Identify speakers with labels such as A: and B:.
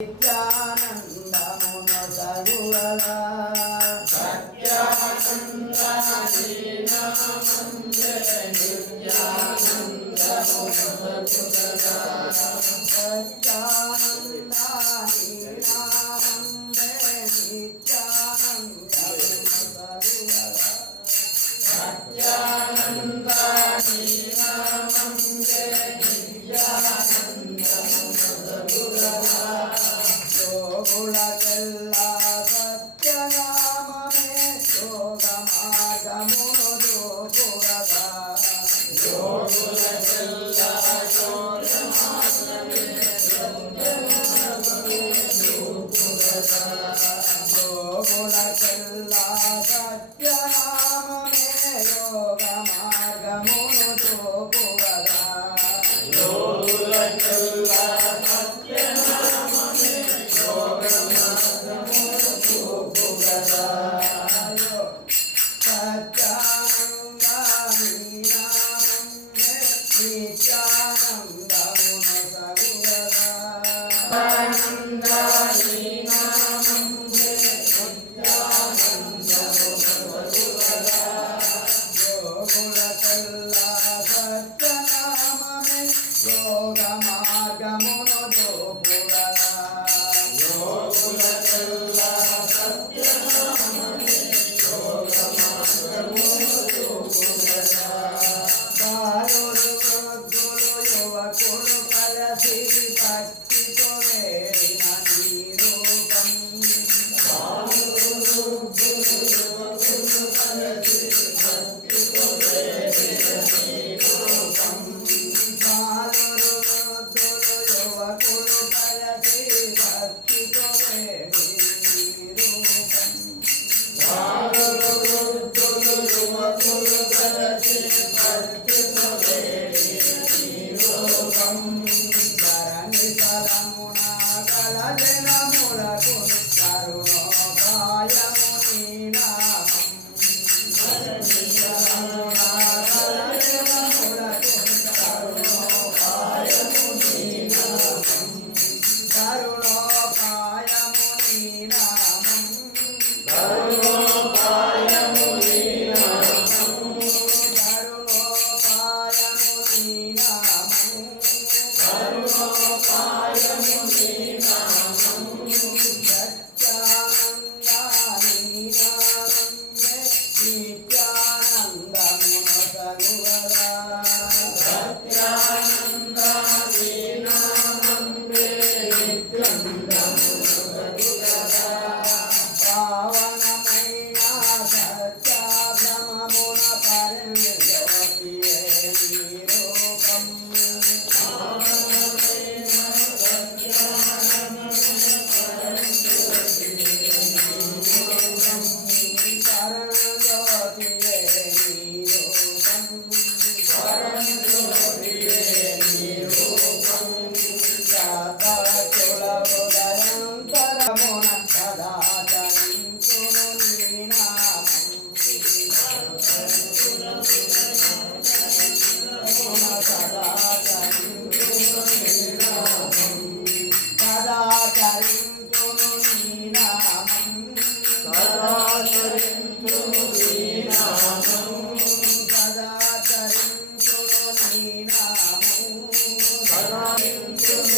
A: నిత్యానందమున సగువగా సత్యానందాని నామందే యోగ మార్గమును చూపుగగా యోగులకెల్ల సత్యనామమే యోగ మార్గమును చూపుగగా యోగ మార్గమును చూపుగా బాలురు ధరణి తలమున Não, నామం నీ